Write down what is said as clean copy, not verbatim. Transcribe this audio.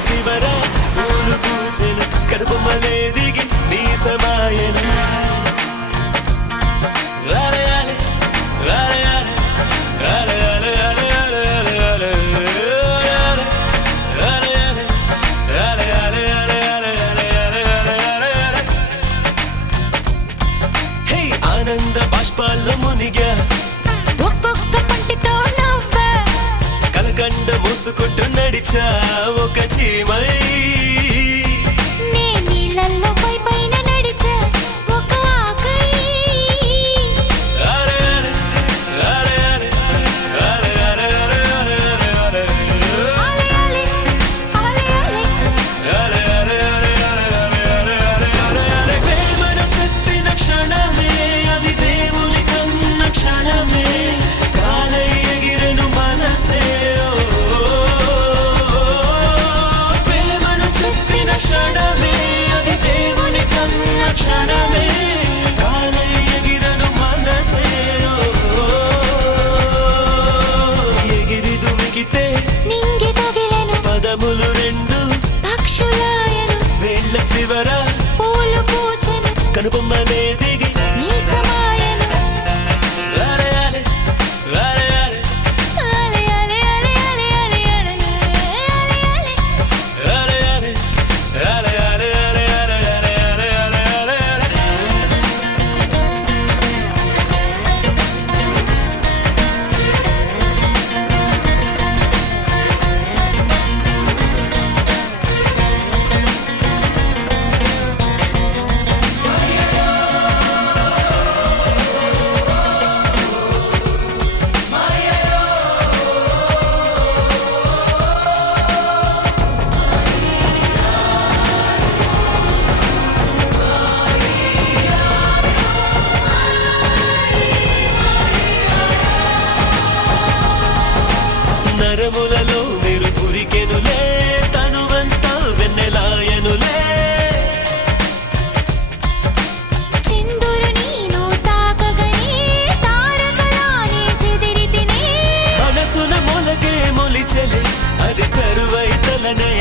చివర పూలు పూచెను కడుపుమలే దిగి నీ సమాయన ఆనంద బాష్పాల్లో మునిగా ఒక్కొక్క పంటితో నవ్వా కలకండ మూసుకుంటూ నడిచా ఒక చీమై నే నీళ్ళల్లో పై పైన నడిచా ఒక ఆకై ప్రేమను చెప్పిన క్షణమే అది దేవుని కన్న క్షణమే కాలై ఎగిరెను మనసే ప్రేమను చెప్పిన క్షణమే అది దేవుని కన్న క్షణమే కాలై ఎగిరెను మనసే ఎగిరి దుమికితే నింగి తగిలెను పదములు రెండు పక్షులాయను వేళ్ళ చివర పూలు పూచెను కనుబొమ్మలే దిగి నీ సమాయను లాలయాలే, లాలయాలే, ఆలే ఆలే ఆలే ఆలే ఆలే ఆలే ఆలే లాలయాలే, లాలయాలే, లాలయాలే, లాలయాలే, లాలయాలే. నరములలో మీరు పురికెనులే తనువంతా వెన్నెలాయనులే చిందురు నీను తాకగనే తారకలానే చెదిరితినే మనసున మొలకే మొలిచెలే అది కరువై తలనే